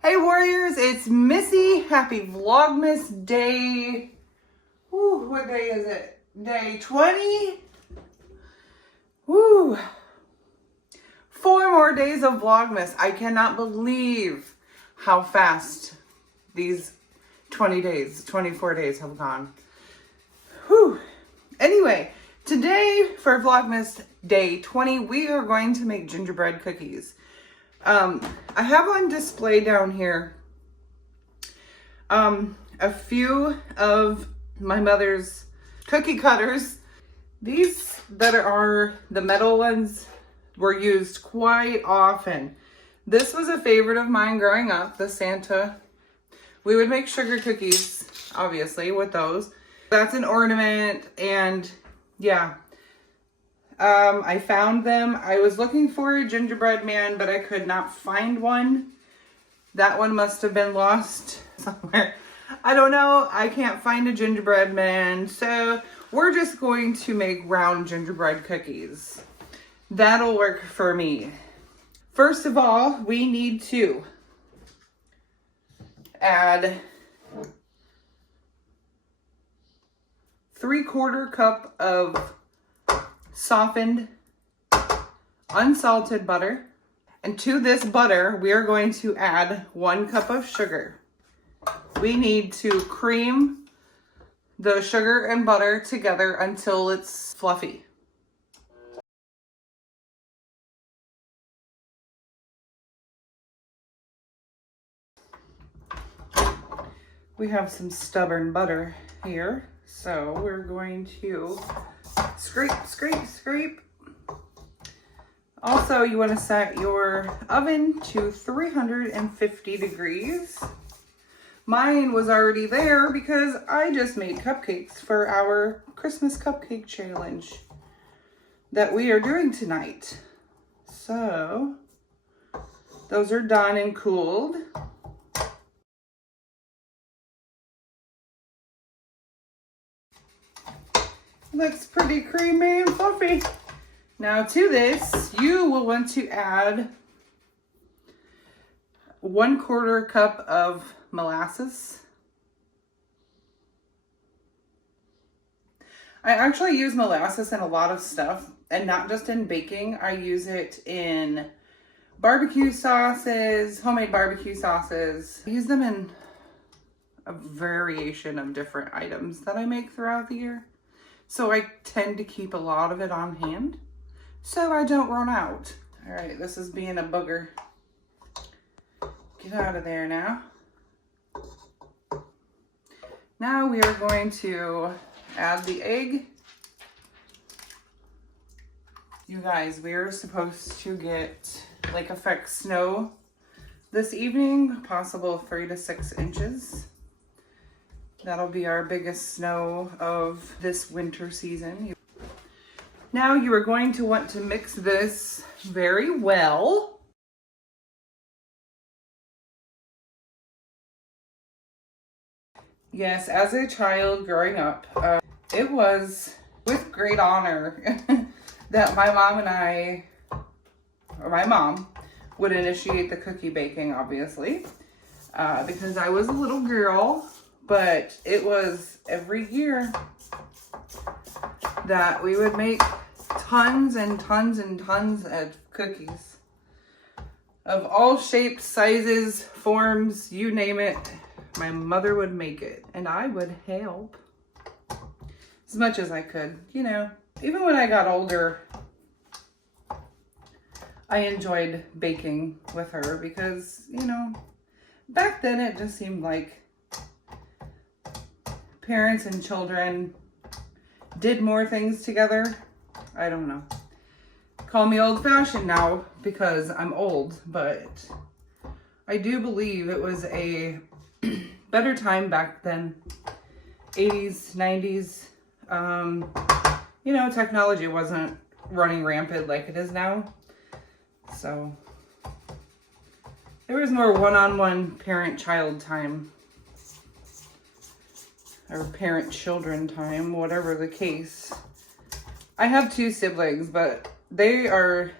Hey warriors, it's Missy. Happy Vlogmas day. Woo, what day is it? Day 20? Woo. 4 more days of Vlogmas. I cannot believe how fast these 20 days, 24 days have gone. Whew. Anyway, today for Vlogmas day 20, we are going to make gingerbread cookies. I have on display down here a few of my mother's cookie cutters. These that are the metal ones were used quite often. This was a favorite of mine growing up, the Santa. We would make sugar cookies, obviously, with those. That's an ornament, and yeah. I found them. I was looking for a gingerbread man, but I could not find one. That one must have been lost somewhere. I don't know. I can't find a gingerbread man, so we're just going to make round gingerbread cookies. That'll work for me. First of all, we need to add 3/4 cup of softened, unsalted butter. And to this butter, we are going to add 1 cup of sugar. We need to cream the sugar and butter together until it's fluffy. We have some stubborn butter here, so we're going to scrape, scrape, scrape. Also, you want to set your oven to 350 degrees. Mine was already there because I just made cupcakes for our Christmas cupcake challenge that we are doing tonight. So, those are done and cooled. Looks pretty creamy and fluffy. Now to this, you will want to add 1/4 cup of molasses. I actually use molasses in a lot of stuff, and not just in baking. I use it in barbecue sauces, homemade barbecue sauces. I use them in a variation of different items that I make throughout the year. So I tend to keep a lot of it on hand so I don't run out. All right, this is being a booger. Get out of there now. Now we are going to add the egg. You guys, we are supposed to get lake effect snow this evening, possible 3 to 6 inches. That'll be our biggest snow of this winter season. Now you are going to want to mix this very well. Yes, as a child growing up, it was with great honor that my mom and I, or my mom, would initiate the cookie baking, obviously, because I was a little girl. But it was every year that we would make tons and tons and tons of cookies of all shapes, sizes, forms, you name it. My mother would make it, and I would help as much as I could. You know, even when I got older, I enjoyed baking with her because, you know, back then it just seemed like parents and children did more things together. I don't know. Call me old-fashioned now because I'm old, but I do believe it was a better time back then. 80s, 90s. You know, technology wasn't running rampant like it is now. So there was more one-on-one parent-child time. Or parent-children time, whatever the case. I have 2 siblings, but they are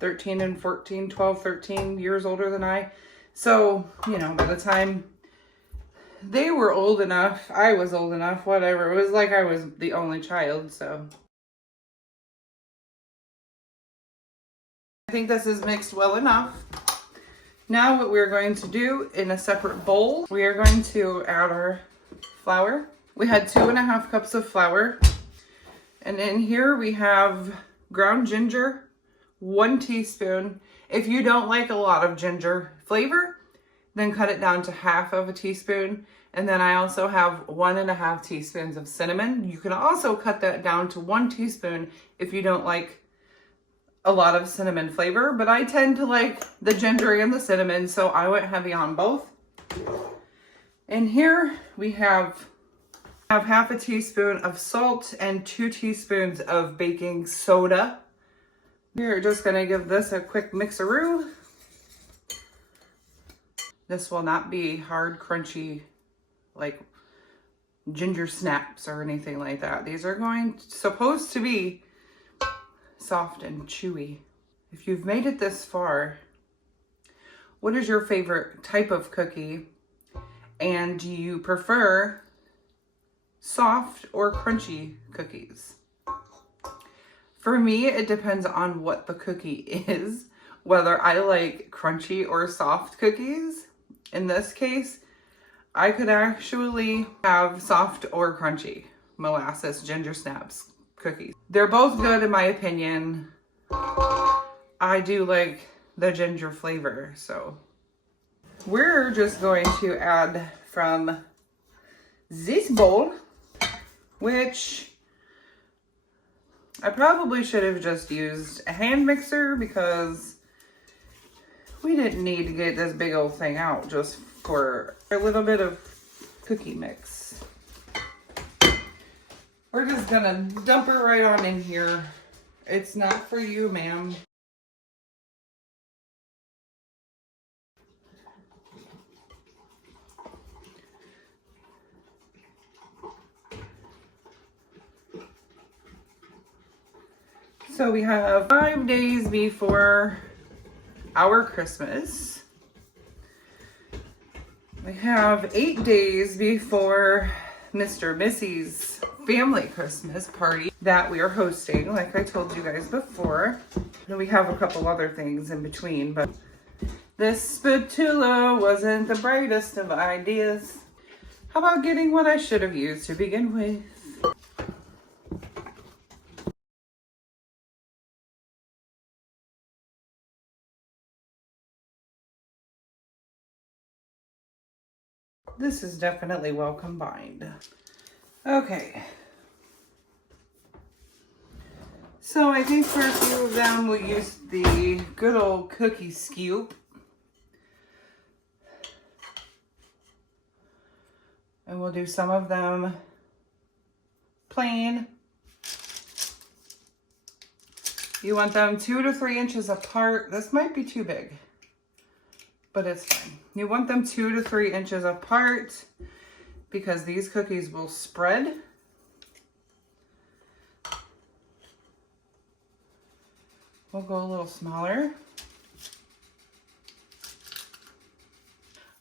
13 and 14, 12, 13 years older than I. So, you know, by the time they were old enough, I was old enough, whatever. It was like I was the only child, so. I think this is mixed well enough. Now what we're going to do in a separate bowl, we are going to add our flour. We had 2.5 cups of flour. And in here we have ground ginger, 1 teaspoon. If you don't like a lot of ginger flavor, then cut it down to 1/2 teaspoon. And then I also have 1.5 teaspoons of cinnamon. You can also cut that down to 1 teaspoon if you don't like a lot of cinnamon flavor, but I tend to like the ginger and the cinnamon, so I went heavy on both. And here we have 1/2 teaspoon of salt and 2 teaspoons of baking soda. We're just gonna give this a quick mixeroo. This will not be hard, crunchy, like ginger snaps or anything like that. These are supposed to be soft and chewy. If you've made it this far, what is your favorite type of cookie? And do you prefer soft or crunchy cookies? For me, it depends on what the cookie is, whether I like crunchy or soft cookies. In this case, I could actually have soft or crunchy molasses ginger snaps cookies. They're both good in my opinion. I do like the ginger flavor, so. We're just going to add from this bowl, which I probably should have just used a hand mixer because we didn't need to get this big old thing out just for a little bit of cookie mix. We're just gonna dump her right on in here. It's not for you, ma'am. So we have 5 days before our Christmas. We have 8 days before Mr. Missy's family Christmas party that we are hosting, like I told you guys before. And we have a couple other things in between, but this spatula wasn't the brightest of ideas. How about getting what I should have used to begin with? This is definitely well combined. Okay. So I think for a few of them, we'll use the good old cookie scoop. And we'll do some of them plain. You want them 2 to 3 inches apart. This might be too big, but it's fine. You want them 2 to 3 inches apart because these cookies will spread. We'll go a little smaller.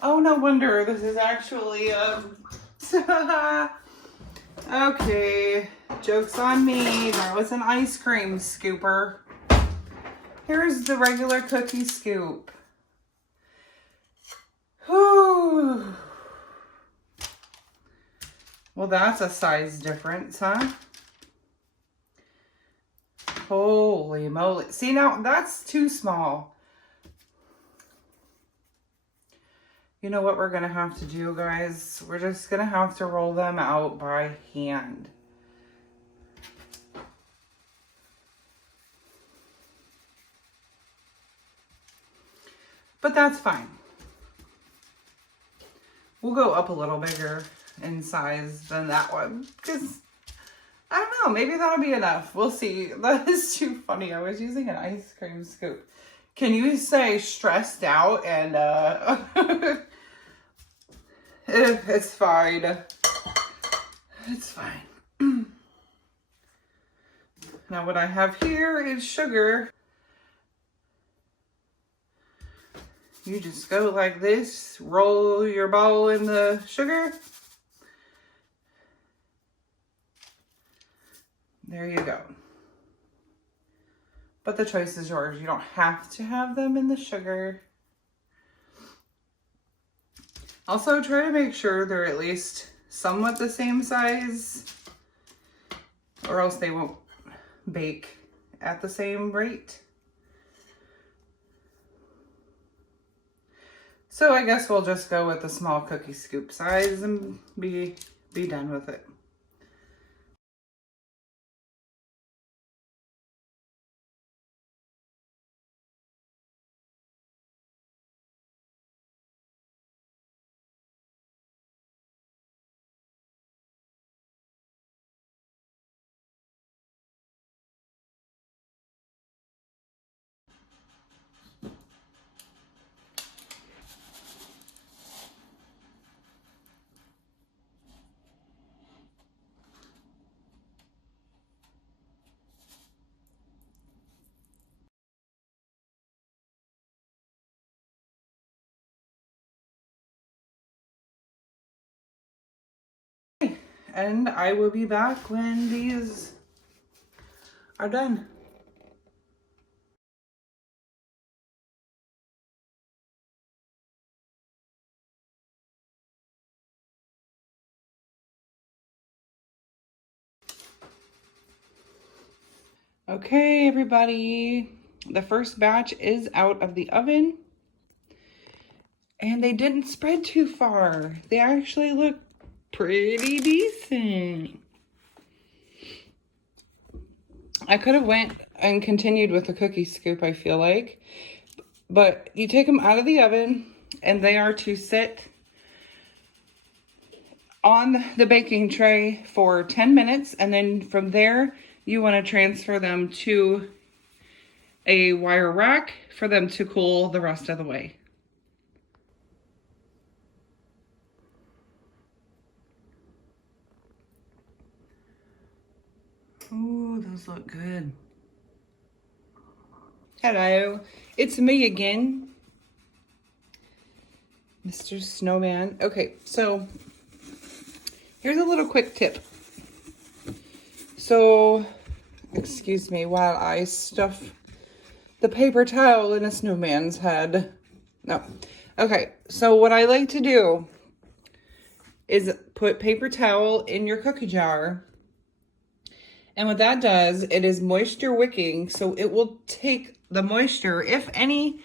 Oh, no wonder this is actually okay, joke's on me. That was an ice cream scooper. Here's the regular cookie scoop. Whew. Well, that's a size difference, huh? Holy moly. See, now that's too small. You know what we're going to have to do, guys? We're just going to have to roll them out by hand. But that's fine. We'll go up a little bigger in size than that one. Because, I don't know, maybe that'll be enough. We'll see. That is too funny. I was using an ice cream scoop. Can you say stressed out and, it's fine. It's fine. Now what I have here is sugar. You just go like this, roll your ball in the sugar. There you go. But the choice is yours. You don't have to have them in the sugar. Also, try to make sure they're at least somewhat the same size, or else they won't bake at the same rate. So I guess we'll just go with the small cookie scoop size and be done with it. And I will be back when these are done. Okay, everybody, the first batch is out of the oven and they didn't spread too far. They actually look pretty decent. I could have went and continued with the cookie scoop, I feel like, but you take them out of the oven and they are to sit on the baking tray for 10 minutes, and then from there you want to transfer them to a wire rack for them to cool the rest of the way. Ooh, those look good. Hello, it's me again, Mr. Snowman. Okay, so here's a little quick tip. So, excuse me while I stuff the paper towel in a snowman's head. No. Okay, so what I like to do is put paper towel in your cookie jar. And what that does, it is moisture wicking, so it will take the moisture, if any,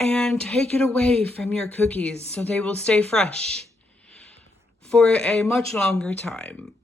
and take it away from your cookies so they will stay fresh for a much longer time.